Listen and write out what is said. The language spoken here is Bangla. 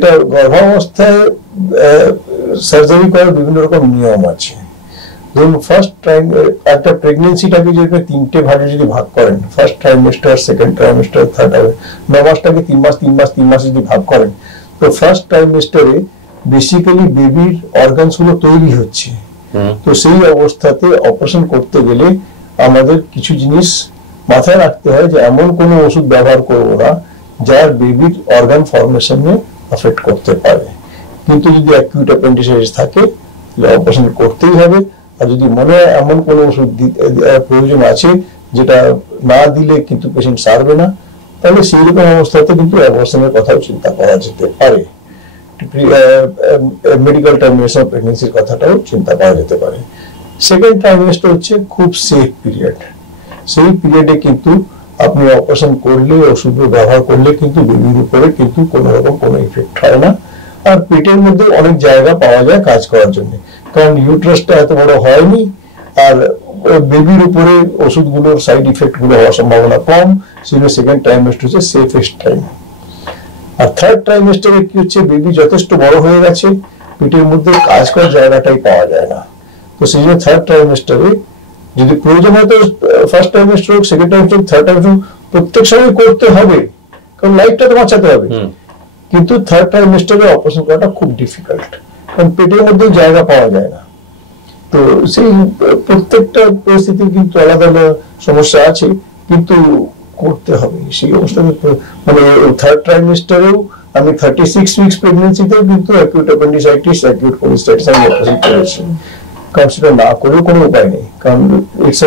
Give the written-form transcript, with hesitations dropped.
এটা গর্ভাবস্থায় সার্জারি করার বিভিন্ন রকম নিয়ম আছে। ধরুন ফার্স্ট টাইম একটা প্রেগনেন্সিটাকে যদি 3টে ভাগে যদি ভাগ করেন, first trimester, second trimester, third 9 মাসটাকে 3 মাস 3 মাস 3 মাস যদি ভাগ করেন, তো ফার্স্ট ট্রাইমেস্টারে বেসিক্যালি বেবির অর্গানস গুলো তৈরি হচ্ছে। তো সেই অবস্থাতে অপারেশন করতে গেলে আমাদের কিছু জিনিস মাথায় রাখতে হয় যে এমন কোনো ওষুধ ব্যবহার করবো না যার বেবির অর্গান ফর্মেশনে এফেক্ট করতে পারে। কিন্তু যদি অ্যাকিউট অ্যাপেন্ডিসাইটিস থাকে তাহলে অপারেশন করতেই হবে। আর যদি মনে হয় এমন কোনো ওষুধ প্রয়োজন আছে যেটা না দিলে কিন্তু পেশেন্ট সারবে না, তাহলে সেই রকম অবস্থাতে কিন্তু অপারেশনের কথাও চিন্তা করা যেতে পারে। মেডিকেল টার্মিনেশন প্রেগনেন্সির কথাটাও চিন্তা করা যেতে পারে। সেকেন্ড ট্রাইমেস্টার হচ্ছে খুব সেফ পিরিয়ড। সেই পিরিয়ডে কিন্তু আপনি অপারেশন করলে, ওষুধ ব্যবহার করলে কিন্তু বেবির উপরে কিন্তু কোনো রকম কোনো ইফেক্ট হয় না। আর পেটের মধ্যে অনেক জায়গা পাওয়া যায় কাজ করার জন্য, কারণ ইউট্রাসটা এত বড় হয়নি আর বেবির উপরে ওষুধগুলোর সাইড ইফেক্ট গুলো হওয়ার সম্ভাবনা কম। সেজন্য সেকেন্ড ট্রাইমেস্টার হচ্ছে সেফেস্ট টাইম। আর থার্ড ট্রাইমেস্টারে কি হচ্ছে, বেবি যথেষ্ট বড় হয়ে গেছে, পেটের মধ্যে কাজ করার জায়গাটাই পাওয়া যায় না। তো সেই জন্য থার্ড ট্রাইমেস্টারে যদি প্রয়োজন হয় তো ফার্স্ট ট্রাইমেস্টার হোক, সেকেন্ড ট্রাইমেস্টার, থার্ড ট্রাইমেস্টার প্রত্যেক সময় করতে হবে, কারণ লাইফটা তো বাঁচাতে হবে। কিন্তু থার্ড ট্রাইমেস্টারে অপারেশন করাটা খুব ডিফিকাল্ট, কারণ পেটের মধ্যে জায়গা পাওয়া যায় না। তো সেই প্রত্যেকটা পরিস্থিতি কিন্তু আলাদা আলাদা সমস্যা আছে, কিন্তু করতে হবে সেই অবস্থাতে। মানে থার্ড ট্রাইমেস্টারেও আমি 36 উইকস প্রেগনেন্সিতেও কিন্তু অ্যাকিউট অ্যাপেন্ডিসাইটিস, অ্যাকিউট কোলিস্টাইটিস আমি অপারেশন করেছি, কারণ সেটা না করেও কোনো উপায় নেই, কারণ ইটস